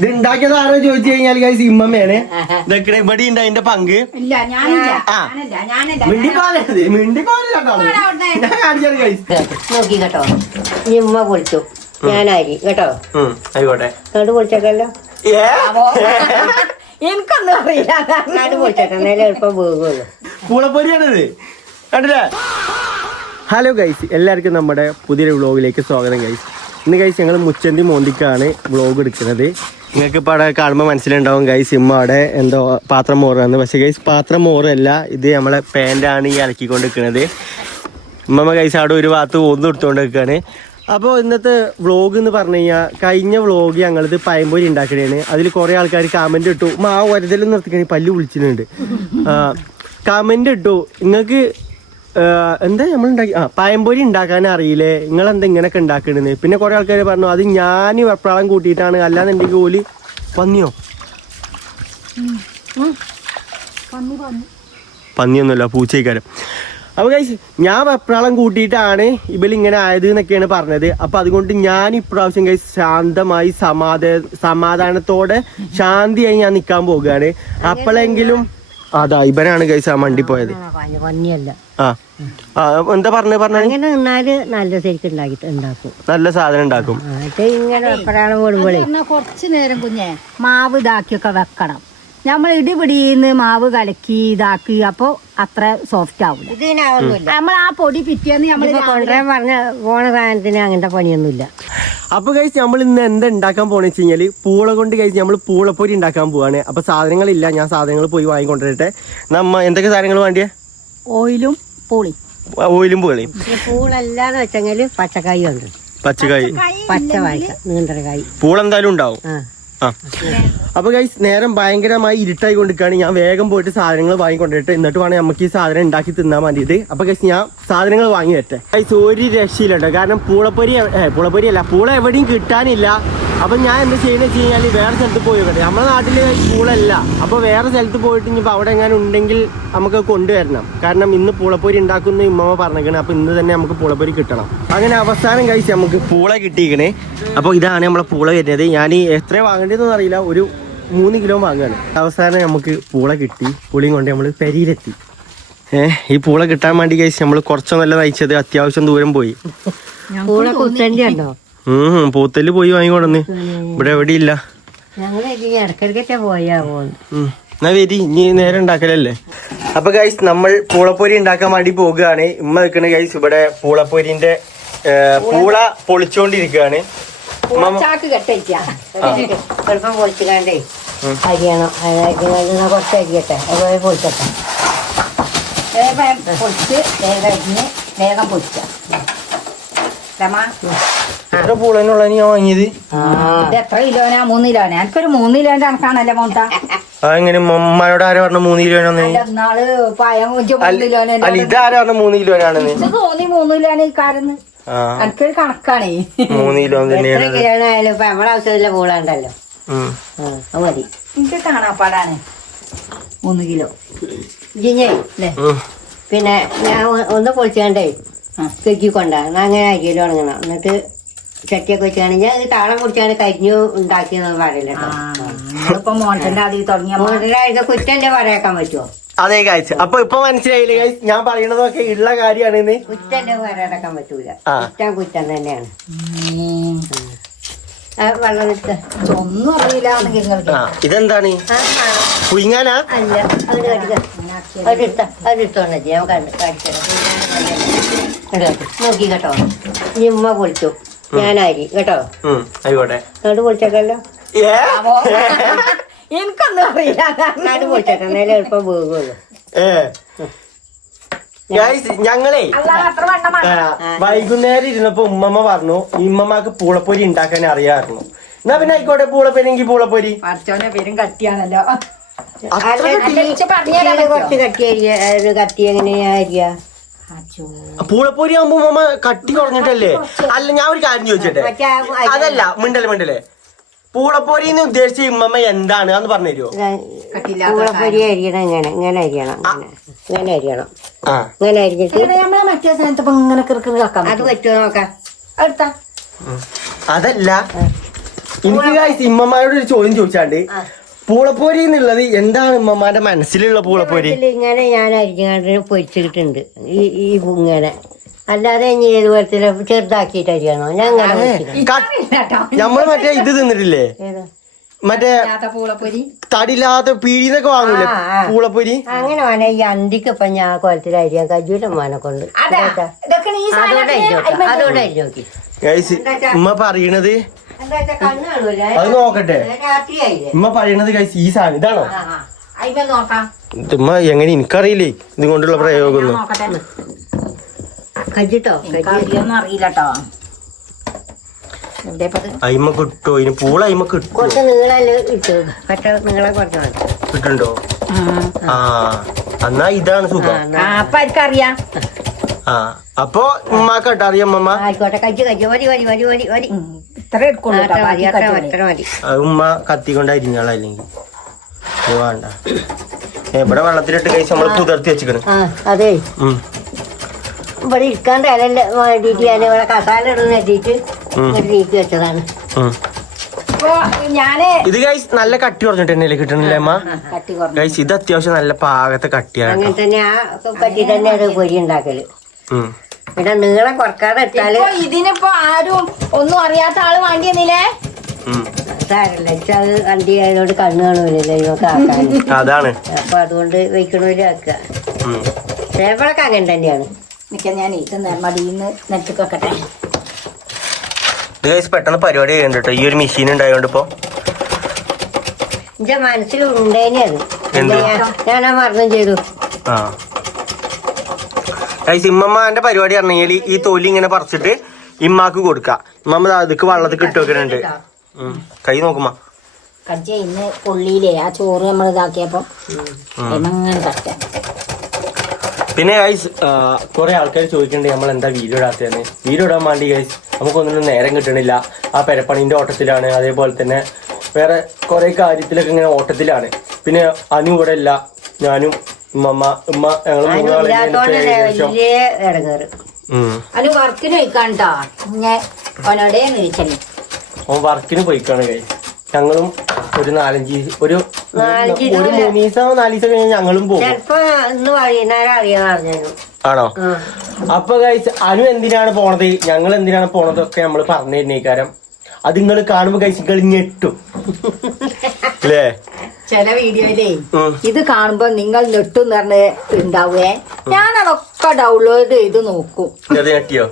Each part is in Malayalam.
ഇത് ഉണ്ടാക്കിയത് ആരോ ചോദിച്ചു കഴിഞ്ഞാൽ ഗൈസ് ഇമ്മമ്മയാണ്. ഇതൊക്കെ ഇവിടെ ഉണ്ട് അതിന്റെ പങ്ക്. നോക്കി കേട്ടോ, ഉമ്മ പൊളിച്ചു, ഞാനായി കേട്ടോ. ആയിക്കോട്ടെ, നാട് പൊളിച്ചേക്കല്ലോ. എനിക്കൊന്നും അറിയില്ല. നാട് പൊളിച്ചേക്കല്ലേ എളുപ്പം പോകുള്ളൂ. പൂളപ്പൊരിയാണിത് കണ്ടില്ലേ. ഹലോ ഗൈസ്, എല്ലാവർക്കും നമ്മുടെ പുതിയൊരു വ്ളോഗിലേക്ക് സ്വാഗതം ഗൈസ്. ഇന്ന് ഗൈസ് ഞങ്ങൾ മുച്ചന്തി മോന്തിക്കാണ് വ്ളോഗ് എടുക്കുന്നത്. നിങ്ങൾക്ക് ഇപ്പോൾ അവിടെ കാണുമ്പോൾ മനസ്സിലുണ്ടാവും ഗൈസ് ഇമ്മ അവിടെ എന്തോ പാത്രം മോറാന്ന്. പക്ഷേ ഗൈസ് പാത്രം മോറല്ല, ഇത് നമ്മളെ പാൻ്റാണ് ഈ അലക്കിക്കൊണ്ട് നിൽക്കുന്നത്. ഇമ്മമ്മ ഗൈസ് അവിടെ ഒരു ഭാഗത്ത് ഒന്നും എടുത്തുകൊണ്ട് നിൽക്കുകയാണ്. അപ്പോൾ ഇന്നത്തെ വ്ളോഗ് എന്ന് പറഞ്ഞു കഴിഞ്ഞാൽ കഴിഞ്ഞ വ്ളോഗ് ഞങ്ങളിത് പയമ്പൊരി ഉണ്ടാക്കണേണ്. അതിൽ കുറേ ആൾക്കാർ കമൻറ്റ് ഇട്ടു, ആ ഒരതെല്ലാം നിർത്തിക്കണി പല്ല് വിളിച്ചിട്ടുണ്ട്. കമൻറ്റ് ഇട്ടു, നിങ്ങൾക്ക് എന്താ നമ്മളുണ്ടാക്കി പയമ്പൊരി ഉണ്ടാക്കാൻ അറിയില്ലേ, നിങ്ങളെന്താ ഇങ്ങനെയൊക്കെ ഉണ്ടാക്കണെന്ന്. പിന്നെ കുറേ ആൾക്കാർ പറഞ്ഞു അത് ഞാൻ വെപ്രാളം കൂട്ടിയിട്ടാണ്, അല്ലാന്നുണ്ടെങ്കിൽ ഓല് പന്നിയൊന്നുമല്ല പൂച്ചയ്ക്കാരം. അപ്പോൾ ഗൈസ് ഞാൻ വെപ്രാളം കൂട്ടിയിട്ടാണ് ഇവലിങ്ങനെ ആയത് എന്നൊക്കെയാണ് പറഞ്ഞത്. അപ്പം അതുകൊണ്ട് ഞാൻ ഇപ്രാവശ്യം ഗൈസ് ശാന്തമായി സമാധാനത്തോടെ ശാന്തിയായി ഞാൻ നിൽക്കാൻ പോകുകയാണ്. അപ്പോഴെങ്കിലും അതാ ഇവനാണ് ഗൈസ് ആ മണ്ടി പോയത്. എന്താ പറഞ്ഞ നല്ല ശരിക്കും ഉണ്ടാക്കും, നല്ല സാധനം ഉണ്ടാക്കും. കുറച്ചു നേരം കുഞ്ഞെ മാവ് ഇതാക്കിയൊക്കെ വെക്കണം. നമ്മൾ ഇടിപിടിന്ന് മാവ് കലക്കി ഇതാക്കി അപ്പൊ അത്ര സോഫ്റ്റ് ആവില്ല. നമ്മൾ ആ പൊടി പിറ്റേന്ന് നമ്മൾ കൊണ്ടുവരാൻ പറഞ്ഞ പോണ സാധനത്തിന് അങ്ങനത്തെ പണിയൊന്നുമില്ല. അപ്പൊ കഴിച്ച് നമ്മൾ ഇന്ന് എന്താ ഉണ്ടാക്കാൻ പോണെന്ന് വെച്ച് കഴിഞ്ഞാല് പൂള കൊണ്ട് കഴിച്ച് നമ്മൾ പൂളപ്പൊരി ഉണ്ടാക്കാൻ പോവാണ്. അപ്പൊ സാധനങ്ങളില്ല, ഞാൻ സാധനങ്ങൾ പോയി വാങ്ങിക്കൊണ്ടിരട്ടെ. നമ്മ എന്തൊക്കെ സാധനങ്ങൾ വേണ്ടിയ? ഓയിലും പൂളി. ഓയിലും പൂളിയും. പൂളല്ലാന്ന് വെച്ചെങ്കില് പച്ചക്കായി ഉണ്ട്, പച്ചക്കായി, പച്ച വായിക്ക, നീണ്ടരക്കായി. പൂളെന്തായാലും ഉണ്ടാവും. അപ്പൊ ഗൈസ് നേരം ഭയങ്കരമായി ഇരുട്ടായി കൊണ്ടിരിക്കുകയാണ്. ഞാൻ വേഗം പോയിട്ട് സാധനങ്ങൾ വാങ്ങിക്കൊണ്ടിട്ട് എന്നിട്ട് വേണം നമുക്ക് ഈ സാധനം ഉണ്ടാക്കി തിന്നാൻ വേണ്ടിയിട്ട്. അപ്പൊ ഗൈസ് ഞാൻ സാധനങ്ങൾ വാങ്ങി തരട്ടെ. ഗൈസ് ഒരു രക്ഷയില്ല കേട്ടോ, കാരണം പൂളപ്പൊരി അല്ല പൂള എവിടെയും കിട്ടാനില്ല. അപ്പൊ ഞാൻ എന്താ ചെയ്യുന്നത് വെച്ച് കഴിഞ്ഞാൽ വേറെ സ്ഥലത്ത് പോയി നോക്കട്ടെ. നമ്മുടെ നാട്ടില് പൂളല്ല, അപ്പൊ വേറെ സ്ഥലത്ത് പോയിട്ട് ഇനിയിപ്പോൾ അവിടെ എങ്ങനെ ഉണ്ടെങ്കിൽ നമുക്ക് കൊണ്ടുവരണം. കാരണം ഇന്ന് പൂളപ്പൊരി ഉണ്ടാക്കുന്ന ഇമ്മമ്മ പറഞ്ഞേക്കണേ. അപ്പൊ ഇന്ന് തന്നെ നമുക്ക് പൂളപ്പൊരി കിട്ടണം. അങ്ങനെ അവസാനം കഴിച്ച് നമുക്ക് പൂള കിട്ടിയിരിക്കണേ. അപ്പോൾ ഇതാണ് നമ്മളെ പൂള വരുന്നത്. ഞാൻ എത്ര വാങ്ങേണ്ടതെന്നൊന്നും അറിയില്ല, ഒരു 3 കിലോ വാങ്ങുകയാണ്. അവസാനം നമുക്ക് പൂള കിട്ടി. പുളിയും കൊണ്ട് നമ്മൾ പെരിയിലെത്തി. ഈ പൂള കിട്ടാൻ വേണ്ടി കഴിച്ച് നമ്മൾ കുറച്ചൊന്നല്ല നയിച്ചത്, അത്യാവശ്യം ദൂരം പോയി. പൂത്തല് പോയി വാങ്ങിക്കൊണ്ടെന്ന് ഇവിടെ എവിടെയില്ല. എന്നാ വരി, ഇനി നേരെ ഉണ്ടാക്കലല്ലേ. അപ്പൊ ഗൈസ് നമ്മൾ പൂളപ്പൊരി ഉണ്ടാക്കാൻ വേണ്ടി പോകുകയാണ്. ഇമ്മ നിൽക്കുന്ന ഗൈസ് ഇവിടെ പൂളപ്പൊരിന്റെ പൂള പൊളിച്ചോണ്ടിരിക്കുകയാണ്. എളുപ്പം പൊളിച്ചിക്കാണ്ടേ അരിയണം. കുറച്ച് അരിയട്ടെ, അതുപോലെ പൊളിച്ചട്ടെ. പൊളിച്ച് വേഗം അരിഞ്ഞ് വേഗം പൊളിച്ച. എത്ര പൂളനുള്ള ഞാൻ വാങ്ങിയത്? എത്ര കിലോനാ? 3 കിലോനാ. എനിക്കൊരു 3 കിലോന്റെ കണക്കാണല്ലേ മോണ്ട. അതെങ്ങനെ ഉമ്മയോട് ആരാ പറഞ്ഞ 3 കിലോനാന്ന്? നാള് പയം 3 കിലോനെ ഇതാരാ പറഞ്ഞ 3 കിലോനാണെന്ന് തോന്നി. 3 കിലോന് കാരെന്ന് എനിക്കൊരു കണക്കാണേ. 3 കിലോ തന്നെയാണ്. കിലോനായാലും ഇപ്പൊ നമ്മളെ ആവശ്യത്തിലെ പൂള ഉണ്ടല്ലോ, മതി. എനിക്ക് കാണാപ്പാടാണ് 3 കിലോ. പിന്നെ ഞാൻ ഒന്ന് പൊളിച്ചാണ്ടേ കെക്കിക്കൊണ്ട അങ്ങനെ അരിയലും ഉണങ്ങണം. എന്നിട്ട് ചട്ടിയൊക്കെ വെച്ചാണെങ്കിൽ അത് താളം കുടിച്ചാണ് കരിഞ്ഞു ഉണ്ടാക്കിയെന്ന് പറയില്ല. ഇപ്പൊ മോണ്ടന്റെ അടി തുടങ്ങിയ മോണ്ടന്റെ കുറ്റല്ലേ പറയാക്കാൻ പറ്റുമോ? അതെ ഗൈസ്, അപ്പൊ ഇപ്പൊ മനസ്സിലായില്ലേ ഗൈസ് ഞാൻ പറയണതൊക്കെ ഉള്ള കാര്യമാണ്. കുറ്റല്ലേ പറയാക്കാൻ പറ്റൂല, കുറ്റം തന്നെയാണ്. വെള്ളം എടുക്ക ഒന്നും അറിയില്ല. ഇതെന്താണ് പുയിങ്ങാനാ? അല്ല, അതെടുത്തോണ്ടേ ഞാൻ നോക്കി കേട്ടോ. ഉമ്മ പൊളിച്ചു, ഞാനായി കേട്ടോ. ആയിക്കോട്ടെ, നാട് പൊളിച്ചേക്കല്ലോ. എനിക്കൊന്നും അറിയില്ല. നാട് പൊളിച്ചേക്കല്ലേ എളുപ്പം പോകുള്ളൂ. ഞങ്ങളെ വൈകുന്നേരം ഇരുന്നപ്പോ ഉമ്മമ്മ പറഞ്ഞു ഇമ്മമ്മക്ക് പൂളപ്പൊരി ഉണ്ടാക്കാൻ അറിയാമായിരുന്നു. എന്നാ പിന്നെ ആയിക്കോട്ടെ പൂളപ്പൊരിയെങ്കിൽ പൂളപ്പൊരി. അച്ഛനെ പേരും കട്ടിയാണല്ലോ. കുറച്ച് കട്ടി അരിയ, കത്തി എങ്ങനെയാ അരിയ? പൂളപ്പൊരി ആകുമ്പോ ഉമ്മമ്മ കട്ടി കുറഞ്ഞിട്ടല്ലേ? അല്ല ഞാൻ ഒരു കാര്യം ചോദിച്ചട്ടെ, അതല്ല മിണ്ടല്ലേ പൂളപ്പൊരിന്ന് ഉദ്ദേശിച്ച ഇമ്മമ്മ എന്താണ് എന്ന് പറഞ്ഞു തരുമോ? പൂളപ്പൊരി അരിയണം, ഇങ്ങനെ അരിയണം, ഇങ്ങനെ അരിയണം. ഇങ്ങനെ അരിഞ്ഞിട്ട് മറ്റേ സ്ഥലത്ത് ഇങ്ങനെ കിറക്കുന്ന അത് പറ്റുമോ നോക്കാം. അതല്ല എനിക്ക് ഗൈസ് ഇമ്മമാരോട് ഒരു ചോദ്യം ചോദിച്ചാണ്ട് പൂളപ്പോരി എന്നുള്ളത് എന്താണ് ഉമ്മമാരുടെ മനസ്സിലുള്ള പൂളപ്പോരി? ഇങ്ങനെ ഞാൻ അരിഞ്ഞാണ്ട് പൊരിച്ചിട്ടുണ്ട് ഈ ഇങ്ങനെ, അല്ലാതെ ഇനി ഏതുപോലത്തെ ചെറുതാക്കിയിട്ട് അരിയണോ? ഞാൻ നമ്മള് മറ്റേ ഇത് തിന്നിട്ടില്ലേ, മറ്റേ തടിയില്ലാത്ത പീടിന്നൊക്കെ വാങ്ങൂലേ പൂളപ്പൊരി? അങ്ങനെ വേണേ ഈ അന്തിക്ക് ഇപ്പൊ ഞാൻ കോലത്തിൽ അരിയാൻ കജൂല മോനെ കൊണ്ട് അതോടെ അരി നോക്കി. ഗൈസ് ഉമ്മ പറയണത് അത് നോക്കട്ടെ. ഉമ്മ പറയണത് ഗൈസ് ഈ സാധനം ഇതാണോ? ഉമ്മ എങ്ങനെ എനിക്കറിയില്ലേ ഇത് കൊണ്ടുള്ള പ്രയോഗം ഒന്നും. കജിട്ടോ അറിയില്ലട്ടോ. അയിമ കിട്ടോ? ഇനി പൂള അയിമ കിട്ടും. കുറച്ച് നീളല്ലേ ഇട്ടു, പറ്റ നീളം കുറച്ച് മതി. കിട്ടുണ്ടോ? ആ എന്നാ ഇതാണ് സുഖം. അപ്പൊ ആർക്കറിയാം. ആ അപ്പൊ ഉമ്മാക്കട്ടെ അറിയാം അമ്മ. ആയിക്കോട്ടെ, കജ്ജ് കജ്ജ് വരി വരി വരി വരി വരി ഇത്ര എടുക്കുള്ളൂ. അത്ര മതി. ഉമ്മ കത്തിക്കൊണ്ട് അരിഞ്ഞാളോ അല്ലെങ്കിൽ വേണ്ട. ഇവിടെ വെള്ളത്തിലിട്ട് കഴിച്ച് നമ്മള് പുതിർത്തി വെച്ചിക്കണ്. അതെ ഇവിടെ ഇരിക്കാണ്ട് ഇലല്ല വേണ്ടിട്ട് ഞാൻ ഇവിടെ കസാല ഇടുന്ന എത്തിയിട്ട് നീക്കി വെച്ചതാണ്. ഇത് ഗൈസ് നല്ല കട്ടി കുറഞ്ഞിട്ട് തന്നെയല്ലേ കിട്ടണില്ലേ അമ്മ? ഗൈസ് ഇത് അത്യാവശ്യം നല്ല പാകത്തെ കട്ടിയാണ്. അങ്ങനെ തന്നെ ആ കട്ടി തന്നെ അത് പൊരി ഉണ്ടാക്കല്. പിന്നെ നീളം കുറക്കാതെ ഇട്ടാല് ഇതിനിപ്പോ ആരും ഒന്നും അറിയാത്ത ആള് വേണ്ടിയെന്നില്ലേ? സാരല്ല, അത് വണ്ടി ആയതുകൊണ്ട് കണ്ണു കാണൂലല്ലോ ഇതൊക്കെ ആക്കാൻ. അതാണ് അപ്പൊ അതുകൊണ്ട് വെക്കണോര് ആക്കുക. ചേപ്പളൊക്കെ അങ്ങനെ തന്നെയാണ്. ഞാൻ ഇത് മടിയിന്ന് നെറ്റ് വെക്കട്ടെ. ഇത് ഗൈസ് പെട്ടെന്ന് പരിപാടി ചെയ്യണ്ട കേട്ടോ, ഈ ഒരു മെഷീൻ ഉണ്ടായോണ്ട് ഇപ്പൊ. എന്റെ മനസ്സിൽ ഉണ്ടേനെ അത്, ഞാനാ മറന്നും ചെയ്തു. ആ ഗൈസ് ഇമ്മമ്മന്റെ പരിപാടി പറഞ്ഞെങ്കിൽ ഈ തൊലി ഇങ്ങനെ പറിച്ചിട്ട് ഇമ്മാക്ക് കൊടുക്ക. ഇമ്മമ്മ അതൊക്കെ വെള്ളത്തിൽ ഇട്ട് വെക്കുന്നുണ്ട്. കൈ നോക്കുമ്പോ കജ്ജ ഇന്ന് പൊള്ളിയില്ലേ ആ ചോറ് നമ്മൾ ഇതാക്കിയപ്പോ അങ്ങനെ കഷ്ടം. പിന്നെ ഗൈസ് കുറെ ആൾക്കാർ ചോദിക്കണ്ടേ നമ്മൾ എന്താ വീഡിയോ ഇടാത്തതെന്ന്. വീഡിയോ ഇടാൻ വേണ്ടി ഗൈസ് നമുക്കൊന്നും നേരം കിട്ടണില്ല. ആ പെരപ്പണിന്റെ ഓട്ടത്തിലാണ്, അതേപോലെ തന്നെ വേറെ കുറെ കാര്യത്തിലൊക്കെ ഇങ്ങനെ ഓട്ടത്തിലാണ്. പിന്നെ അനു ഇവിടെ ഇല്ല, ഞാനും ഉമ്മ ഞങ്ങൾ മൂന്നാളെ അതിന് വർക്കിന് പോയിക്കാണ്ടാ ഓനോടെ നിരിച്ചല്ലേ. ഓൻ വർക്കിന് പോയിക്കാണ് ഗൈസ്. ഞങ്ങളും ഒരു 3 ദിവസം 4 ദിവസം കഴിഞ്ഞാൽ ഞങ്ങളും പോകും. ചെലപ്പോ ഇന്ന് വൈകുന്നേരം അറിയാൻ. ആണോ? അപ്പൊ ഗൈസ് അനു എന്തിനാണ് പോണത്, ഞങ്ങൾ എന്തിനാണ് പോണതൊക്കെ നമ്മൾ പറഞ്ഞു തരുന്നേക്കാരം. അത് നിങ്ങൾ കാണുമ്പോ ഗൈസ് നിങ്ങൾ ഞെട്ടും അല്ലേ? ചില വീഡിയോയിലേ ഇത് കാണുമ്പോ നിങ്ങൾ നെട്ടും പറഞ്ഞ് ഉണ്ടാവേ. ഞാനതൊക്കെ ഡൗൺലോഡ് ചെയ്ത് നോക്കും. ഞെട്ടിയോ?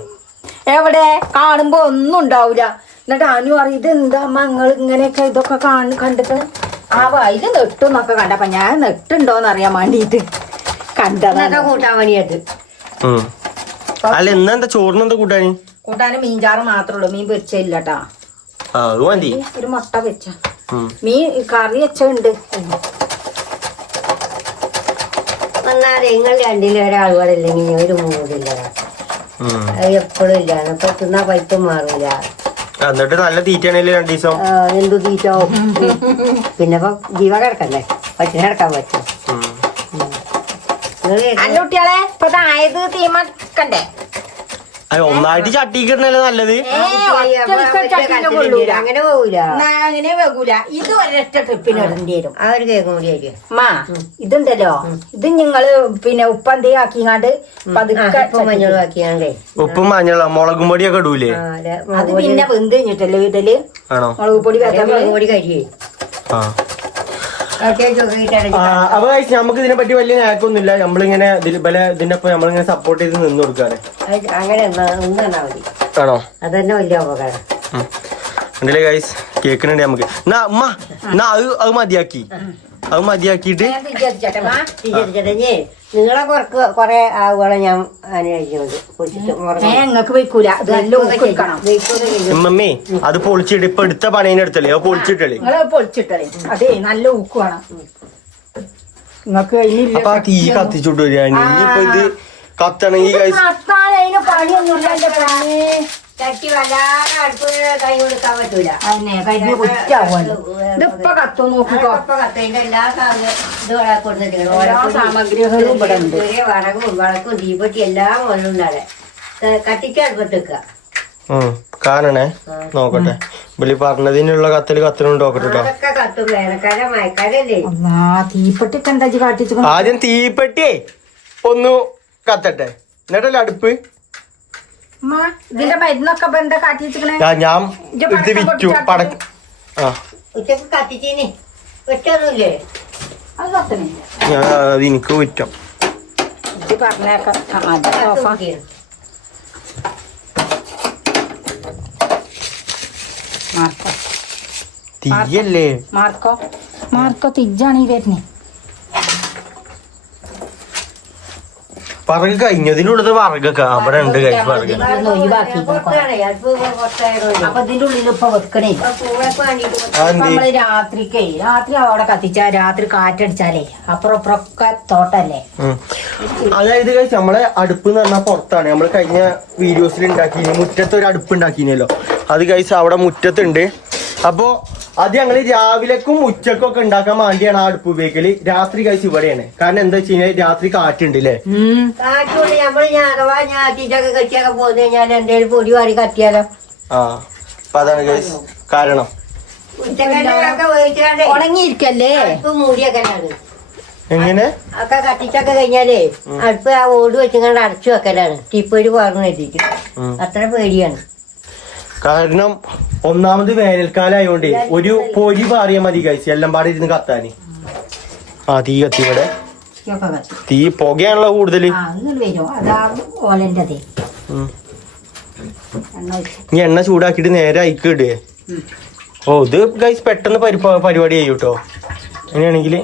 എവിടെ കാണുമ്പോ ഒന്നും ഉണ്ടാവൂല. എന്നിട്ട് അനു പറയും ഇത് എന്താ നിങ്ങൾ ഇങ്ങനെയൊക്കെ ഇതൊക്കെ കണ്ടിട്ട് ഇത് നെട്ടുന്നൊക്കെ കണ്ടപ്പോ ഞാൻ നെട്ടുണ്ടോന്ന് അറിയാൻ വേണ്ടിട്ട് കണ്ടതൊക്കെ കൂട്ടാൻ വേണ്ടിയത്. അല്ല എന്താ ചോറിനെന്താ കൂട്ടാന്? കൂട്ടാന് മീൻചാറ് മാത്രമേ ഉള്ളൂ, മീൻ പൊരിച്ചില്ലട്ടാ. അത് മതി. ഒരു മുട്ട വെച്ച മീൻ കറി വെച്ചുണ്ട്. എന്നാലും നിങ്ങൾ രണ്ടിലും ഒരാളുകൂടെ ഇല്ലെങ്കിൽ ഒരു മൂടില്ല. അത് എപ്പോഴും ഇല്ല. ഇപ്പൊ തിന്നാ പൈപ്പും മാറൂല. എന്നിട്ട് നല്ല തീറ്റാണല്ലേ 2 ദിവസം. എന്തു തീറ്റാവും. പിന്നെ ഇപ്പൊ ജീവ കിടക്കല്ലേ, പറ്റിന് കിടക്കാൻ പറ്റും. കുട്ടികളെ ഇപ്പൊ ആയത് തീമക്കണ്ടേ? ഒന്നായിട്ട് ചട്ടിക്കിടണല്ലേ നല്ലത്. അങ്ങനെ പോകൂല, അങ്ങനെ വെക്കൂല. ഇത് ഒരൊറ്റ ട്രിപ്പിന് ഇടേണ്ടി വരും. ആ ഒരു കേക്കും കൂടി ആയിരിക്കും. ഇതുണ്ടല്ലോ, ഇത് നിങ്ങള് പിന്നെ ഉപ്പന്തേ ആക്കിങ്ങാണ്ട് മഞ്ഞളും ആക്കിയാണ്ടേ. ഉപ്പും മഞ്ഞളും മുളകും പൊടിയൊക്കെ ഇടൂലേ? അത് പിന്നെ വെന്ത് കഴിഞ്ഞിട്ടല്ലേ വീട്ടില് മുളക് പൊടി മുളക് പൊടി കരിയേ. അപ്പൊ നമുക്ക് ഇതിനെ പറ്റി വലിയ നേക്കൊന്നുമില്ല. നമ്മളിങ്ങനെ ഇതിന്റെ ഒപ്പം നമ്മളിങ്ങനെ സപ്പോർട്ട് ചെയ്ത് നിന്ന് കൊടുക്കാറ്. അങ്ങനെ മതി. ആണോ? അതന്നെ വലിയ ഉപകാരം. എന്തല്ലേ ഗൈസ് കേൾക്കുന്നുണ്ട് നമുക്ക്. അത് മതിയാക്കിട്ട് നിങ്ങളെ കൊറേ ആവുകളെ ഞാൻ ഉമ്മമ്മേ അത് പൊളിച്ചിട്ട് ഇപ്പൊ എടുത്ത പണീനെ എടുത്തല്ലേ അത് പൊളിച്ചിട്ടല്ലേ? അതെ നല്ല ഊക്കുവാണ് നിങ്ങൾക്ക്. അപ്പൊ ആ തീ കത്തിച്ചോട്ട് വരിക. ഇനിയിപ്പൊ ഇത് കത്തണെങ്കിൽ ചട്ടി വല്ലാതെ അടുപ്പ് കൈ കൊടുക്കാൻ പറ്റൂല. ഇതിപ്പൊ കത്തോ നോക്കിക്കോ. എല്ലാ സാമഗ്രികളും ഇവിടെ ഉണ്ട്. വടകും വളക്കും തീപ്പെട്ടി എല്ലാം ഒന്നുണ്ടാടെ കത്തിച്ച് അടുപ്പത്ത് വെക്കുക. കാണണേ നോക്കട്ടെ വിളി പറഞ്ഞതിനുള്ള കത്തലുണ്ട് നോക്കട്ടെ കേട്ടോ. അതൊക്കെ കത്തും വേനൽക്കാലം മഴക്കാലല്ലേ. തീപ്പെട്ടിക്ക് എന്താ കാട്ടിച്ചു? ആദ്യം തീപ്പെട്ടിയേ ഒന്ന് കത്തട്ടെ എന്നിട്ടല്ലേ അടുപ്പ്. ഇതിന്റെ മരുന്നൊക്കെ എന്താ കാട്ടിച്ചിക്കണേ? ഞാൻ ഇത് വിറ്റു പടക്ക. ആ ഉച്ചക്ക് കത്തിച്ചീനി വെച്ചൊന്നുമില്ലേ? അത് കത്തണില്ല. ഞാൻ അത് എനിക്ക് വിറ്റം. ഇത് പറഞ്ഞേക്കാം. മാർക്കോ തീയല്ലേ മാർക്കോ തിജ്ജാണ് ഈ വരുന്നേ. പറക് കഴിഞ്ഞതിനുള്ളത് വറകൊക്കെ അവിടെ ഉണ്ട് കൈസ് വറക്. അപ്പൊ ഇതിന്റെ ഉള്ളിൽ ഇപ്പൊ വെക്കണേ. നമ്മള് രാത്രി അവിടെ കത്തിച്ചാ രാത്രി കാറ്റടിച്ചാലേ അപ്പുറപ്പുറൊക്കെ തോട്ടല്ലേ. അതായത് കൈസ് നമ്മളെ അടുപ്പ് എന്ന് പറഞ്ഞാൽ പുറത്താണ്. നമ്മള് കഴിഞ്ഞ വീഡിയോസിൽ ഉണ്ടാക്കിന് മുറ്റത്ത് ഒരു അടുപ്പ് ഉണ്ടാക്കിനല്ലോ. അത് കൈസ് അവിടെ മുറ്റത്തുണ്ട്. അപ്പോ അത് ഞങ്ങള് രാവിലേക്കും ഉച്ചക്കും ഒക്കെ ഉണ്ടാക്കാൻ വേണ്ടിയാണ് ആ അടുപ്പ് ഉപയോഗിക്കല്. രാത്രി കഴിച്ച് ഇവിടെയാണ്. കാരണം എന്താ വെച്ച് കഴിഞ്ഞാൽ രാത്രി കാറ്റുണ്ട് അല്ലേ. കാറ്റുകൊണ്ട് നമ്മള് അഥവാ ഞാറ്റീറ്റൊക്കെ കെട്ടിയൊക്കെ പോന്നു കഴിഞ്ഞാൽ എന്തെങ്കിലും പൊടി വാടി കത്തിയാലോ. ആ അപ്പൊ അതാണ് കൈസ് കാരണം. ഉച്ചക്കല്ലൊക്കെ വേവിച്ചാണ്ട് ഉണങ്ങിയിരിക്കല്ലേ അടുപ്പ് മൂടിയൊക്കെയാണ്. എങ്ങനെ ഒക്കെ കത്തിച്ചൊക്കെ കഴിഞ്ഞാലേ അടുപ്പ് ആ ഓട് വെച്ചിങ്ങാണ്ട് അടച്ചു വെക്കലാണ്. തീപ്പൊരി പറഞ്ഞു എത്തിയിട്ട് അത്ര പേടിയാണ്. കാരണം ഒന്നാമത് വേനൽക്കാലമായോണ്ട് ഒരു പൊരി പാറിയാ മതി കഴിച്ച് എല്ലാം പാടെ ഇരുന്ന് കത്താന്. ആ തീ കത്തി ഇവിടെ തീ പുകയാണല്ലോ കൂടുതല്. ഇനി എണ്ണ ചൂടാക്കിട്ട് നേരെ അയക്ക് ഇടേ. ഓ ഇത് ഗൈസ് പെട്ടെന്ന് പരിപാടി ചെയ്യും കേട്ടോ. അങ്ങനെയാണെങ്കില്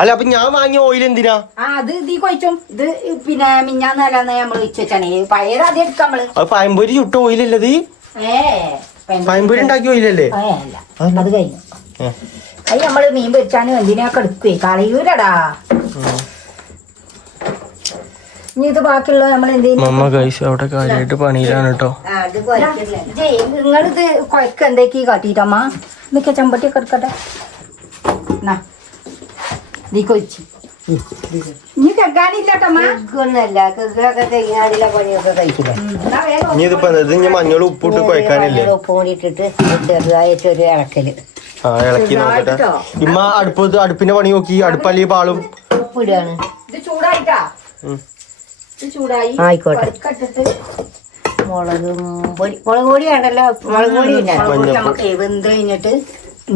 അല്ല അപ്പൊ ഞാൻ വാങ്ങിയ ഓയിൽ എന്തിനാ? അത് ഇതീ കൊഴിച്ചും ഇത് പിന്നെ മിഞ്ഞാന്നല്ലാന്ന് നമ്മള് വെച്ചാണ് പഴയത് ആദ്യം എടുക്കാം നമ്മള്. അത് പഴംപൊരി ചുട്ട ഓയിലല്ലത്. പഴംപൊരി ഉണ്ടാക്കിയ ഓയിലല്ലേ? അത് കഴിഞ്ഞു. അത് നമ്മള് മീൻ പൊരിച്ചാനും എന്തിനൊക്കെ എടുക്കുവേ കളയൂരടാ. ഇനി ഇത് ബാക്കിയുള്ള നമ്മൾ അവിടെ കാര്യമായിട്ട് പണിയിലാണ് കേട്ടോ. നിങ്ങളിത് കൊഴക്ക് എന്തൊക്കെ കാട്ടിട്ടമ്മ ഇതൊക്കെ ചെമ്പട്ടിയൊക്കെ എടുക്കട്ടെ. ഇനി ഒന്നല്ല കെക്കൊക്കെ കഴിഞ്ഞാലുള്ള പണിയൊക്കെ കഴിക്കില്ല. ഇനി ഇതിപ്പോ ഇത് ഇനി മഞ്ഞൾ ഉപ്പിട്ട് കുഴക്കാനല്ലേ. ഉപ്പ് കൂടിയിട്ടിട്ട് ചെറുതായിട്ടൊരു ഇളക്കല്. ആ ഇളക്കി നോക്കട്ടെ. ഇമ്മ അടുപ്പിന്റെ പണി നോക്കി. അടുപ്പല്ലേ പാളും. ഉപ്പിടുകയാണ്. ഇത് ചൂടായിട്ടാ ചൂടായി ആയിക്കോട്ടെ. മുളക് പൊടി വേണ്ടല്ലോ. മുളക് പൊടി നമുക്ക് വെന്ത് കഴിഞ്ഞിട്ട്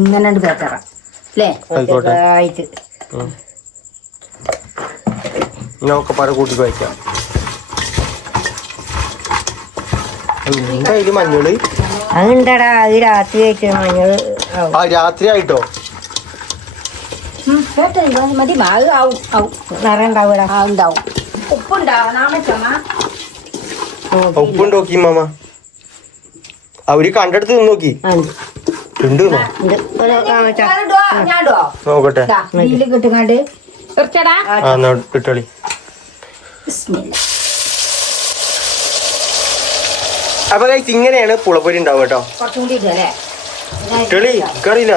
ഇങ്ങനെ പേത്തറാം അല്ലേ. ചെറുതായിട്ട് ഒക്കെ പാടെ കൂട്ടി കുഴക്കാം. എന്തായാലും മഞ്ഞള് അതുണ്ടടാ. അത് രാത്രി വെച്ച് മഞ്ഞള് ആ രാത്രി ആയിട്ടോ. മതി നിറണ്ടാവൂടാ. ഉണ്ടാവും. ഉപ്പുണ്ടാവണം. ഉപ്പുണ്ട് നോക്കി മാമ. അവര് കണ്ടെടുത്ത് നോക്കി ഉണ്ട് നോക്കട്ടെ. കിട്ടുങ്ങാണ്ട് ഇട്ടളി. അപ്പൊ കഴിച്ച് ഇങ്ങനെയാണ് പുളപ്പൊരി ഉണ്ടാവും കേട്ടോ. ഇട്ടളി കറിയില്ല.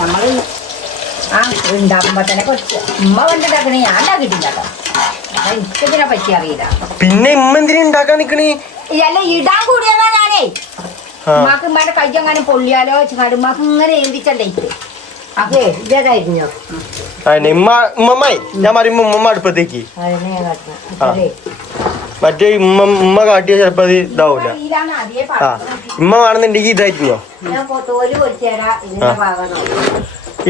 നമ്മള് ഉണ്ടാക്കുമ്പോ തന്നെ ഉമ്മ കൊണ്ടുണ്ടാക്കണേ ഞാൻ ഉണ്ടാക്കിയിട്ടില്ല കേട്ടോ. എനിക്കിതിനെ പറ്റി അറിയില്ല. പിന്നെ ഇമ്മ എന്തിനാ ഉണ്ടാക്കാൻ നിക്കണേ? ഇല്ല ഇടാൻ കൂടിയതാ ഞാനേ. ഉമ്മാക്ക് ഉമ്മാന്റെ കയ്യെങ്ങാനും പൊള്ളിയാലോ വെച്ചാൽ ഉമ്മാക്ക് ഇങ്ങനെ ഏന്തിച്ചണ്ടേ. അതെ ഇതായിരുന്നോ ഉമ്മമ്മായി ഞാൻ പറയുമ്പോ ഉമ്മമ്മ അടുപ്പത്തേക്ക്. മറ്റേ ഉമ്മ കാട്ടിയ ചിലപ്പോ അത് ഇതാവൂല. ആ ഉമ്മ വേണമെന്നുണ്ടെങ്കിൽ ഇതായിരുന്നോ.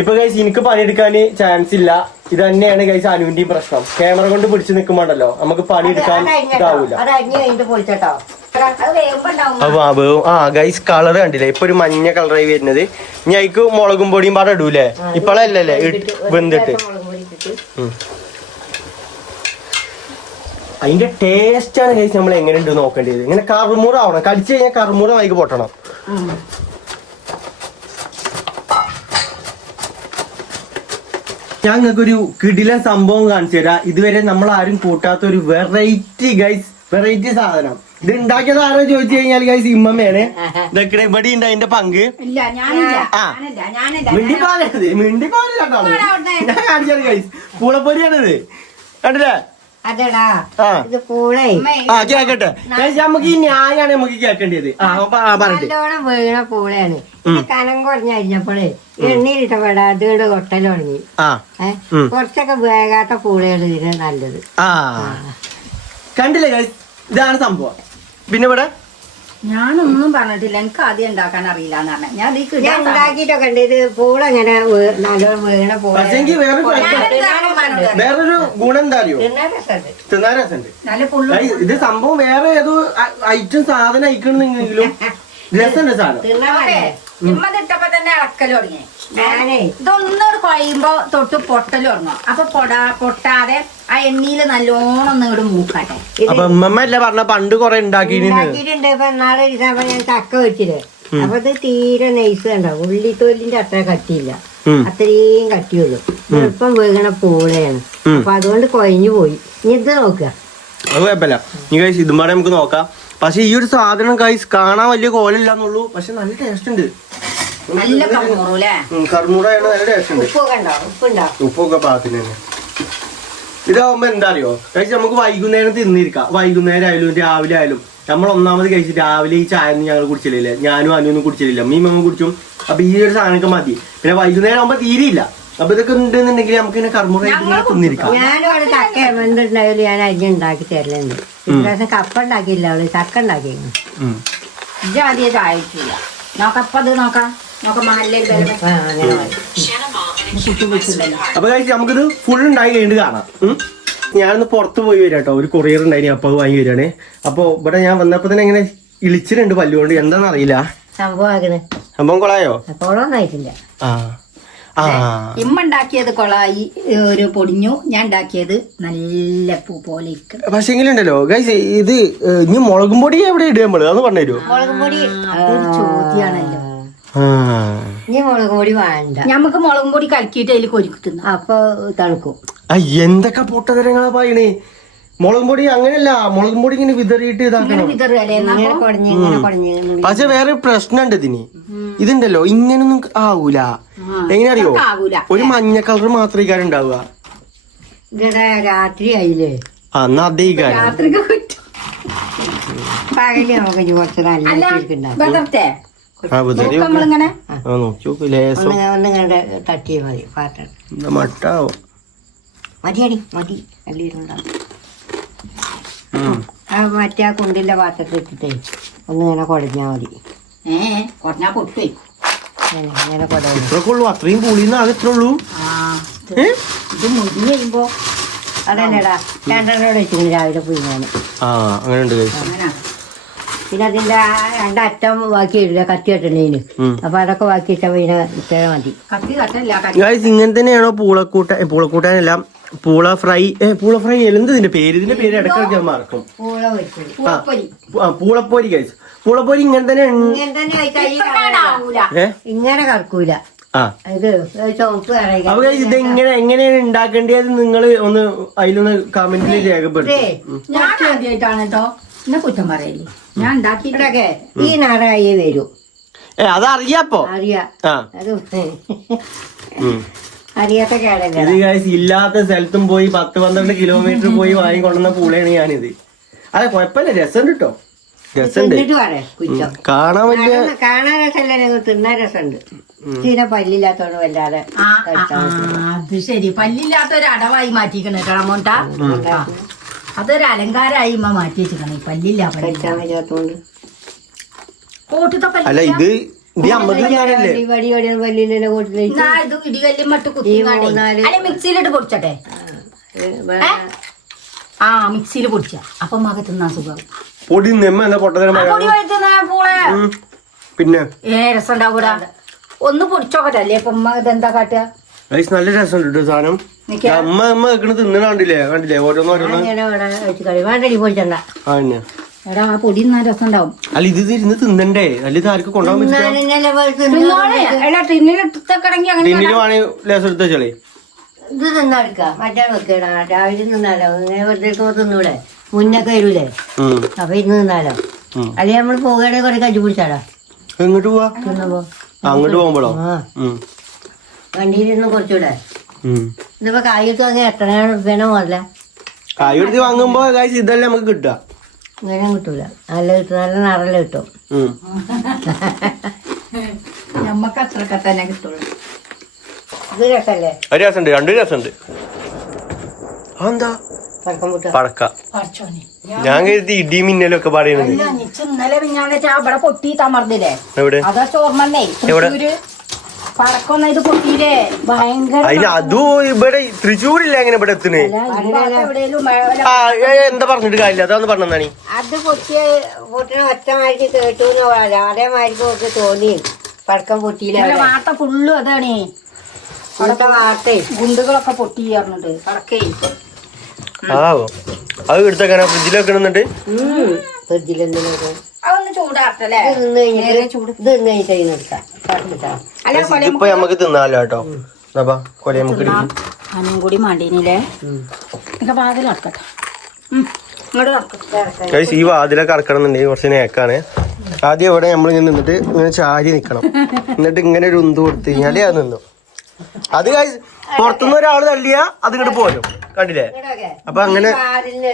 ഇപ്പൊ ഗൈസ് എനിക്ക് പണിയെടുക്കാൻ ചാൻസ് ഇല്ല. ഇത് തന്നെയാണ് ഗൈസ് അനുവിന്റെയും പ്രശ്നം. ക്യാമറ കൊണ്ട് പിടിച്ചു നിൽക്കുമ്പോണ്ടല്ലോ നമുക്ക് പണിയെടുക്കാൻ ഇതാവൂല. ആ ഗൈസ് കളർ കണ്ടില്ലേ. ഇപ്പൊ ഒരു മഞ്ഞ കളറായി വരുന്നത്. ഇനി അതിക്ക് മുളകും പൊടിയും പാടെ ഇടൂലേ. ഇപ്പഴല്ലേ വെന്തിട്ട്. അതിന്റെ ടേസ്റ്റ് ആണ് ഗൈസ് നമ്മൾ എങ്ങനെ ഉണ്ട് നോക്കേണ്ടത്. ഇങ്ങനെ കറുമുറ ആവണം. കടിച്ചു കഴിഞ്ഞാൽ കറുമുറ വായിക്ക് പൊട്ടണം. ഞാൻ നിങ്ങൾക്കൊരു കിടിലൻ സംഭവം കാണിച്ചു തരാം. ഇതുവരെ നമ്മൾ ആരും കൂട്ടാത്ത ഒരു വെറൈറ്റി ഗൈസ്, വെറൈറ്റി സാധനം. ഇത് ഉണ്ടാക്കിയത് ആരോ ചോദിച്ചു കഴിഞ്ഞാൽ ഗൈസ് ഇമ്മമ്മയാണ്. ഇതൊക്കെ ഇവിടെ ഉണ്ട് അതിന്റെ പങ്ക്. മിണ്ടിപ്പാലത് ഞാൻ കാണിച്ചാൽ ഗൈസ് പൂളപ്പൊരിയാണിത്. കണ്ടില്ലേ അതെടാ ആ. ഇത് പൂളേ ആ കേക്കട്ടെ നമുക്ക് ഈ ന്യായാണ് നമുക്ക് കേൾക്കേണ്ടത് പറഞ്ഞിട്ട് നല്ലോണം വീണ പൂളയാണ് ഇത് കനം കുറഞ്ഞരിഞ്ഞപ്പോഴേ എണ്ണയിലിട്ടപ്പെടാ അതുകൊണ്ട് കൊട്ടൽ തുടങ്ങി ആ കുറച്ചൊക്കെ വേകാത്ത പൂളയാണ് ഇതിന് നല്ലത്. ആ കണ്ടില്ലേ guys? ഇതാണ് സംഭവം. പിന്നെ ഇവിടെ ഞാനൊന്നും പറഞ്ഞിട്ടില്ല, എനിക്ക് ആദ്യം ഉണ്ടാക്കാൻ അറിയില്ല എന്ന് പറഞ്ഞ ഞാൻ ഞാൻ ഉണ്ടാക്കിയിട്ടൊക്കെ ഉണ്ട്. ഇത് പൂള ഇങ്ങനെ നല്ലോണം വീണ പൂള പക്ഷെങ്കിൽ വേറൊരു ഗുണം എന്താ അറിയോ? തിന്നാൻ രസമുണ്ട്. Guys, ഇത് സംഭവം വേറെ ഏതോ ഐറ്റം സാധനം അയക്കണമെന്നെങ്കിലും രസമുണ്ട് സാധനം. ഇമ്മതിട്ടപ്പോ തന്നെ ഇളക്കല് തുടങ്ങി. ഞാനേ ഇതൊന്നൊരു കഴിയുമ്പോ തൊട്ട് പൊട്ടല് തുടങ്ങും. അപ്പൊ പൊട്ടാതെ ആ എണ്ണയില് നല്ലോണം ഒന്ന് ഇങ്ങോട്ട് മൂക്കാട്ടെ. അപ്പൊ ഉമ്മല്ലേ പറഞ്ഞ പണ്ട് കൊറേ ഉണ്ടാക്കിയിട്ടുണ്ട്. ഇപ്പൊ നാളെ ഇരുന്നപ്പോ ഞാൻ ചക്ക വെച്ചിട്ട് അപ്പൊ ഇത് തീരെ നൈസ് ഉണ്ടാവും. ഉള്ളിത്തോലിന്റെ അത്ര കട്ടിയില്ല, അത്രയും കട്ടിയുള്ളൂ. എളുപ്പം വീണ പൂളയാണ്. അപ്പൊ അതുകൊണ്ട് കൊഴിഞ്ഞു പോയി. ഇനി ഇത് നോക്കുക. അത് കുഴപ്പമില്ല. ഈ കൈസ് ഇതുമ്പാടെ നമുക്ക് നോക്കാം. പക്ഷെ ഈ ഒരു സാധനം കൈസ് കാണാൻ വലിയ കോലില്ലാന്നുള്ളൂ, പക്ഷെ നല്ല ടേസ്റ്റ് ഉണ്ട്. നല്ല കറുമുറൂല്ലേ? കറുമുറയാണ്, നല്ല ടേസ്റ്റ് ഉണ്ട്. ഉപ്പൊക്കെ ഉണ്ടാവും, ഉപ്പുണ്ടാവും. ഉപ്പൊക്കെ പാകത്തിന് തന്നെ. ഇതാവുമ്പോ എന്താ അറിയോ കഴിച്ച് നമുക്ക് വൈകുന്നേരം തിന്നിരിക്കാം. വൈകുന്നേരം ആയാലും രാവിലെ ആയാലും നമ്മൾ ഒന്നാമത് കഴിച്ച് രാവിലെ ഈ ചായ ഒന്നും ഞങ്ങൾ കുടിച്ചില്ലേ, ഞാനും അനുവൊന്നും കുടിച്ചില്ല, മീമ കുടിച്ചും. അപ്പൊ ഈ ഒരു സാധനമൊക്കെ മതി. പിന്നെ വൈകുന്നേരം ആകുമ്പോ തീരെയില്ല. അപ്പൊ ഇതൊക്കെ ഉണ്ടെന്നുണ്ടെങ്കിൽ നമുക്ക് ഇങ്ങനെ കർമ്മൂറായിട്ട് തിന്നിരിക്കാം. ഞാനും അവിടെ ചക്ക എന്തുണ്ടായാലും ഞാൻ അരിഞ്ഞുണ്ടാക്കി തരലുണ്ട്. ഇപ്രാവശ്യം കപ്പ ഉണ്ടാക്കിയില്ല, അവള് ചക്ക ഉണ്ടാക്കിയിരുന്നു. ഇത് ആദ്യം ആയിട്ടില്ല. നോക്കപ്പ അത് നോക്കാം. അപ്പൊ കഴിച്ച് നമുക്കിത് ഫുൾ ഉണ്ടായി കഴിഞ്ഞിട്ട് കാണാം. ഞാനൊന്ന് പുറത്ത് പോയി വരാം കേട്ടോ. ഒരു കൊറിയർ ഉണ്ടായി, അപ്പൊ അത് വാങ്ങി വരികയാണേ. അപ്പൊ ഇവിടെ ഞാൻ വന്നപ്പോ തന്നെ ഇങ്ങനെ ഇളിച്ചിട്ടുണ്ട് പല്ലുകൊണ്ട്. എന്താണെന്ന് അറിയില്ല സംഭവം. കൊളായോ? കൊളൊന്നായിട്ടില്ല. ഇമ്മ ഉണ്ടാക്കിയത് കൊളായി ഒരു പൊടിഞ്ഞു, ഞാൻ ഉണ്ടാക്കിയത് നല്ല പൂ പോലെ ഇരിക്കും. പക്ഷെ എങ്കിലുണ്ടല്ലോ ഗൈസ്, ഇത് ഇനി മുളകും പൊടി എവിടെ ഇടുക നമ്മള് അതൊന്ന് പറഞ്ഞുതരുമോ? മുളകും പൊടി അതൊരു ചോദ്യാണല്ലോ. ഇനി മുളകും പൊടി വേണ്ട. ഞമ്മക്ക് മുളകും പൊടി കലക്കിയിട്ട് അതിൽ കൊരിക്കുത്തുന്നു, അപ്പൊ തണുക്കും. എന്തൊക്കെ പൊട്ടതരങ്ങളാ പറയണേ. മുളകും പൊടി അങ്ങനെയല്ല, മുളകും പൊടി ഇങ്ങനെ വിതറിയിട്ട് ഇതാക്കണം. പക്ഷെ വേറെ പ്രശ്നമുണ്ട് ഇതിന്. ഇതുണ്ടല്ലോ ഇങ്ങനൊന്നും ആവൂല. എങ്ങനെ അറിയോ? ഒരു മഞ്ഞ കളർ മാത്രമേ കാര്യം ഉണ്ടാവുക. രാത്രി ആയില്ലേ? എന്നാ അതേ കാര്യം പകല് നമുക്ക് കുറച്ച് നല്ല തട്ടിയ മതി. പാത്രം മട്ടാവോ? മതിയടി, മതി. നല്ലീരുണ്ടാവും. മറ്റേ കുണ്ടിന്റെ പാത്രത്തിൽ ഇട്ടിട്ടേ ഒന്നിങ്ങനെ കുടഞ്ഞാ മതി. കുറഞ്ഞാ പൊട്ടുപോയി. ഇങ്ങനെ കുടഞ്ഞു ഇത്രക്കുള്ളൂ. അത്രയും പുളിന്ന് അത് ഇത്ര ഉള്ളൂ. ഇത് മുരിഞ്ഞ് കഴിയുമ്പോ അതല്ലേടാ രണ്ടെണ്ണോട് വെച്ചിങ്ങനെ രാവിലെ പോയി ഞാൻ. അങ്ങനെ ഉണ്ട്. പിന്നെ അതിന്റെ രണ്ടറ്റം ബാക്കി ഇടില്ല, കത്തി കെട്ടണേന്. അപ്പൊ അതൊക്കെ ബാക്കി ഇട്ട പിന്നെ ഇത്ര മതി. കത്തി കട്ടല്ല. ഇങ്ങനെ തന്നെയാണോ പൂളക്കൂട്ടാനെല്ലാം? പൂള ഫ്രൈ എന്ത് ഇതിന്റെ പേര് ഇടയ്ക്കിടയ്ക്ക് മറക്കും. പൂളപ്പൊരി ഗൈസ്. പൂളപ്പൊരി ഇങ്ങനെ തന്നെ ഇങ്ങനെ കറക്കൂല. ഇത് ചുവപ്പ്. അപ്പൊ ഇത് എങ്ങനെയാണ് ഉണ്ടാക്കേണ്ടത് നിങ്ങൾ ഒന്ന് അതിലൊന്ന് കമന്റിൽ രേഖപ്പെടുത്തും. ഞാൻ ആദ്യമായിട്ടാണ് കേട്ടോ എന്നെ കുറ്റം പറയല്ലേ. ഞാൻ ഉണ്ടാക്കിയിട്ടൊക്കെ ഈ നാടായി വരും. അതറിയാപ്പോ അറിയാം. അറിയാത്ത കേടല്ല. ഇത് ഗൈസ് ഇല്ലാത്ത സ്ഥലത്തും പോയി 10-12 കിലോമീറ്റർ പോയി വാങ്ങിക്കൊണ്ടുവന്ന പൂളയാണ് ഞാനിത്. അതെ കുഴപ്പമില്ല, രസമുണ്ട് കേട്ടോ. രസമുണ്ട് കാണാൻ. വലിയ കാണാൻ രസമല്ല, തിന്നാൻ രസമുണ്ട്. തീരെ പല്ലില്ലാത്തോണ്ട് വല്ലാതെ. അത് ശരി, പല്ലില്ലാത്തൊരു അടവായി മാറ്റിക്കണേ കേളമോട്ട. അതൊരു അലങ്കാരമായി മാറ്റി വെച്ചിക്കണേ. പല്ലില്ല പറ്റാത്തോണ്ട്. അല്ല ഇത് മിക്സിയിലിട്ട് പൊടിച്ചട്ടെ. മിക്സിയിൽ പൊടിച്ച അപ്പൊ മക തിന്നാൻ സുഖം. പൊടി പിന്നെ രസം ഉണ്ടാവൂടാ. ഒന്ന് പൊടിച്ചോക്കട്ടെ അല്ലേ. അപ്പൊ ഉമ്മ ഇതെന്താ കാട്ടുക? നല്ല രസമുണ്ട് സാധനം. കണ്ടില്ലേ ഓരോന്നോരോന്ന്. എടാ ആ പൊടി തിന്നാൻ രസം ഉണ്ടാവും. അല്ല ഇത് ഇരുന്ന് തിന്നണ്ടേ? അല്ല ഇത് ആർക്ക് കൊണ്ടുപോകാൻ ടിന്നില് വേണേ ലേസം എടുത്ത് വെച്ചാളേ. ഇത് തിന്നെടുക്ക മറ്റേ വെക്കടാ. രാവിലെ തിന്നാലോ, ഇങ്ങനെ വെറുതെ തിന്നൂടെ, മുന്നൊക്കെ വരൂലേ. അപ്പൊ ഇന്ന് തിന്നാലോ. അല്ലെങ്കിൽ നമ്മള് പോകുകയാണെങ്കിൽ കുറെ കഞ്ചി പിടിച്ചാടാ. എങ്ങോട്ട് പോവാ? അങ്ങോട്ട് പോകുമ്പോഴോ? വണ്ടിയിലിരുന്ന് കുറച്ചുകൂടെ. ഇതിപ്പോ കായത്ത് വാങ്ങി 8,000 റുപ്യേനെ മുതല. കായ് എടുത്ത് വാങ്ങുമ്പോ ഗൈസ് ഇതല്ലേ നമുക്ക് കിട്ടുക. ഇങ്ങനെ കിട്ടൂല, നല്ല കിട്ടും, നല്ല നിറല് കിട്ടും. നമ്മക്ക് അത്രയൊക്കെ തന്നെ കിട്ടുള്ളൂ. ഇത് രസല്ലേ? ഒരു രസമുണ്ട്, 2 രസമുണ്ട്. എന്താ പടക്കം പൊട്ടുക. പടക്ക? ഞാൻ കരുതി ഇടി മിന്നലും ഒക്കെ പറയുന്നത്. ഇന്നലെ പിന്നാലെ അവിടെ പൊട്ടി തമർന്നില്ലേ? എവിടെ? അതാ ചോർമ്മന്നേ പടക്കം ഇത് പൊട്ടിയില്ലേ? ഭയങ്കര. അതിന് അതും ഇവിടെ തൃശ്ശൂരില്ല എങ്ങനെ ഇവിടെ എത്തുന്നേ? എന്താ പറഞ്ഞിട്ട് കാര്യമില്ല, അതാന്ന് പറഞ്ഞാണി. അത് പൊട്ടിന ഒറ്റമാരിക്ക് കേട്ടു എന്ന് പറയാ, അതേമാരിക്ക് ഒക്കെ തോന്നി പടക്കം പൊട്ടിയില്ല. വാർത്ത ഫുള്ളും അതാണ്. അവിടുത്തെ വാർത്തേ ഗുണ്ടുകളൊക്കെ പൊട്ടി ചേർന്നുണ്ട് പടക്കേ. ആവോ അത് എടുത്തേക്കാനാ ഫ്രിഡ്ജിൽ വെക്കണമെന്നുണ്ട്. ഫ്രിഡ്ജിലെന്തിനൊക്കെ അതൊന്ന് ചൂടാട്ടല്ലേ? ഇത് തിന്ന് കഴിഞ്ഞിട്ട് എടുക്കാം. ഇതിപ്പോ നമുക്ക് തിന്നാലോ കേട്ടോ. കൊല നമുക്ക് അനും കൂടി മണ്ടീനില്ലേ? എനിക്ക് വാതിലടക്കട്ടെ. ഇങ്ങോട്ട് നടക്കട്ടെ. ഗൈസ് ഈ വാതിലൊക്കെ അടക്കണം എന്നുണ്ടെങ്കിൽ കുറച്ച് നേക്കാണ്. ആദ്യം ഇവിടെ നമ്മളിങ്ങനെ നിന്നിട്ട് ഇങ്ങനെ ചാരി നിക്കണം, എന്നിട്ട് ഇങ്ങനെ ഒരു ഉന്ത് കൊടുത്തു കഴിഞ്ഞാല് അത് നിന്നു. അത് ഗൈസ് പുറത്തുനിന്ന് ഒരാൾ തള്ളിയാ അത് ഇങ്ങോട്ട് പോരും, കണ്ടില്ലേ? അപ്പൊ അങ്ങനെ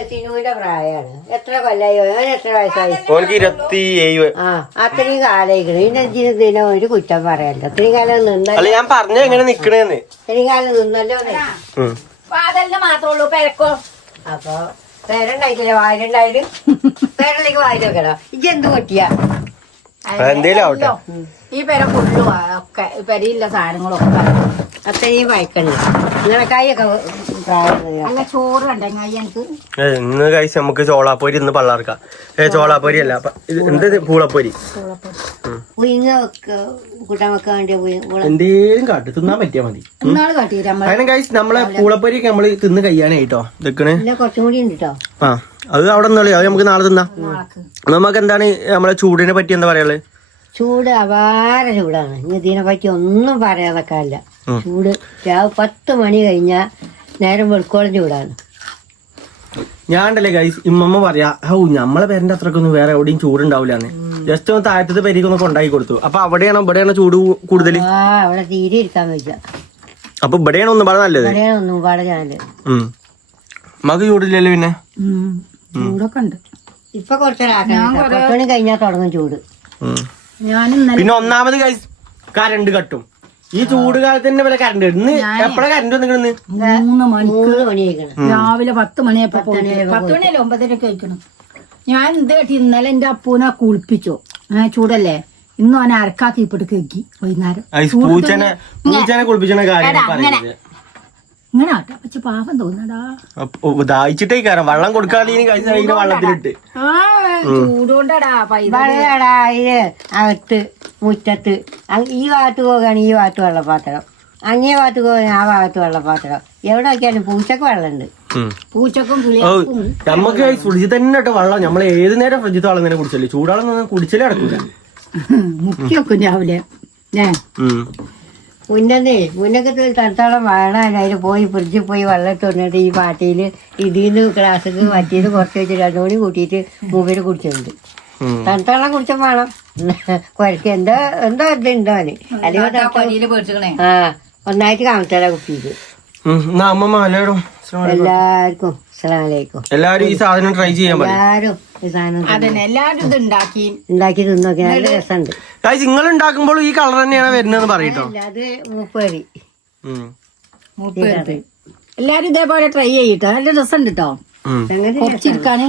സിനുവിന്റെ പ്രായമാണ്. എത്ര കൊല്ലായി? എത്ര വയസ്സായി? ഓനക്ക് 27. അത്രയും കാലായിക്കണ്. ഇതിന്റെ ദിനം ഒരു കുറ്റം പറയാല്ലോ. അത്രയും കാലം നിന്നല്ലോ. അല്ല ഞാൻ പറഞ്ഞ എങ്ങനെ നിക്കണേന്ന്. ഇത്രയും കാലം നിന്നല്ലോ. വാതിലിന് മാത്രമേ ഉള്ളൂ പെരക്കോ. അപ്പൊ പേരുണ്ടായിട്ടില്ല, വായിലുണ്ടായിട്ട് പേരിലേക്ക് വായിൽ വെക്കണോ? ഇജെന്ത് പറ്റിയാ? എന്തേലും ആവട്ടെ. ഈ പെര ഫുള്ളും ഒക്കെ പെരയില്ല സാധനങ്ങളൊക്കെ അത്രയും വായിക്കണേ. നിങ്ങളെ കൈയൊക്കെ പ്രായം. അല്ല ചോറ് കണ്ടെങ്കിൽ എനിക്ക് ഇന്ന് കഴിച്ച് നമുക്ക് ചോളാപ്പൊരി ഇന്ന് പള്ളാർക്കാം. ചോളാപ്പൊരി അല്ല, എന്ത് പൂളപ്പൊരി. ഉയിങ്ങ കൂട്ടാൻ വെക്കാൻ വേണ്ടിയ എന്തേലും കാട്ട് തിന്നാൻ പറ്റിയാ മതി. ഇന്നാള് കാട്ടിയിട്ട് അതിനെ കഴിച്ച് നമ്മളെ പൂളപ്പൊരി ഒക്കെ നമ്മള് തിന്ന് കഴിയാനായിട്ടോ ഇതൊക്കെ. കുറച്ചും കൂടി ഉണ്ട് കേട്ടോ. അത് അവിടെ നിന്നോളി, അത് നമുക്ക് നാളെ തിന്നാം. നമുക്ക് എന്താണ് നമ്മളെ ചൂടിനെ പറ്റി എന്താ പറയാള്? ചൂട് അപാര ചൂടാണ്. ഇനി ഇതിനെ പറ്റി ഒന്നും പറയാതൊക്കെയല്ല. ചൂട് 10 മണി കഴിഞ്ഞാൽ നേരം വെളുക്കോളം ചൂടാണ്. ഞാണ്ടല്ലേ ഗൈസ് ഇമ്മമ്മ പറയാ, നമ്മളെ പേരന്റെ അത്രക്കൊന്നും വേറെ എവിടെയും ചൂടുണ്ടാവില്ലാന്ന്. ജസ്റ്റ് ഒന്ന് താഴത്തെ പേരേക്കൊന്ന് കൊണ്ടാക്കി കൊടുത്തു. അപ്പൊ അവിടെയാണോ ഇവിടെയാണോ ചൂട് കൂടുതൽ? അവിടെ തീരെ ഇരിക്കാൻ പറ്റില്ല. അപ്പൊ ഇവിടെയാണോ ഒന്നും പാടെ നല്ലത്? ഇവിടെയാണ് ഒന്നും പാടെ ഞാന്. മക്ക് ചൂടില്ലല്ലോ പിന്നെ? ചൂടൊക്കെ ഉണ്ട്. ഇപ്പൊ കുറച്ചൊരാക്കണം. 10 മണി കഴിഞ്ഞാൽ തുടങ്ങും ചൂട്. പിന്നെ ഒന്നാമത് ഗൈസ് കറണ്ട് കട്ടും. ഈ ചൂട് കാലത്ത് തന്നെ വല്ല കറണ്ട്. ഇന്ന് എപ്പോഴാ കറണ്ട് വന്നിക്കണെന്ന്? 3 മണി കഴിക്കണം. രാവിലെ 10 മണിയപ്പോ 10 മണിയല്ല 9:30 കഴിക്കണം. ഞാൻ എന്ത് കേട്ടി ഇന്നലെ എന്റെ അപ്പൂനെ കുളിപ്പിച്ചു. ചൂടല്ലേ, ഇന്നും അവനെ അരക്കാക്കി ഇപ്പിട്ട് കേക്കി വൈകുന്നേരം. പൂച്ചനെ കുളിപ്പിച്ച കാര്യം ഇങ്ങനെ ആട്ടെ പക്ഷെ പാപം തോന്നടാ. ദാഹിച്ചിട്ടേ കാരണം വെള്ളം കൊടുക്കാതെ കഴിഞ്ഞ വെള്ളത്തിലിട്ട് ചൂടുകൊണ്ടാടാ വെള്ളടാ. അതിന് അകത്ത് മുറ്റത്ത് ഈ ഭാഗത്ത് പോകുകയാണെങ്കിൽ ഈ ഭാഗത്ത് വെള്ളപ്പാത്രം, അങ്ങേ ഭാഗത്ത് പോകുകയാണെങ്കിൽ ആ ഭാഗത്ത് വെള്ളപ്പാത്രം. എവിടെ നോക്കിയാലും പൂച്ചക്ക് വെള്ളമുണ്ട്. പൂച്ചക്കും നമുക്ക് ഫ്രിഡ്ജിൽ തന്നെ ഇട്ട് വെള്ളം. നമ്മൾ ഏത് നേരം ഫ്രിഡ്ജിൽ വെള്ളം തന്നെ കുടിച്ചല്ലേ. ചൂടാളൊന്നും കുടിച്ചാലേ നടക്കൂല. മുക്കി വെക്കും രാവിലെ. മുന്നൊക്കെ തണുത്തോളം വേണം. അതിൽ പോയി ഫ്രിഡ്ജിൽ പോയി വെള്ളം തൊന്നിട്ട് ഈ പാട്ടിയിൽ ഇതിന്ന് ഗ്ലാസ്സിക്ക് മറ്റേത് കുറച്ച് വെച്ച് 2 മണി കൂട്ടിയിട്ട് മൂവില് കുടിച്ചിട്ടുണ്ട്. തണുത്തോളം കുടിച്ചാൽ വേണം. കുഴക്ക് എന്തോ ഇതുണ്ടോ അവന്. അല്ലെങ്കിൽ ഒന്നായിട്ട് കാണിച്ചാലാ കുപ്പിയില്. എല്ലാവർക്കും അസ്സലാമലൈക്കും. എല്ലാരും ഈ സാധനം ട്രൈ ചെയ്യാൻ എല്ലാരും ഈ സാധനം എല്ലാരും ഇത് ഉണ്ടാക്കി തിന്നോക്കി. നല്ല രസമുണ്ട്. നിങ്ങൾ ഉണ്ടാക്കുമ്പോൾ ഈ കളർ തന്നെയാണ് വരുന്നതെന്ന് പറയട്ടോ. അത് മൂപ്പേറി എല്ലാരും ഇതേപോലെ ട്രൈ ചെയ്യട്ടോ. നല്ല രസമുണ്ട് കേട്ടോ. കുറച്ചിരിക്കാന്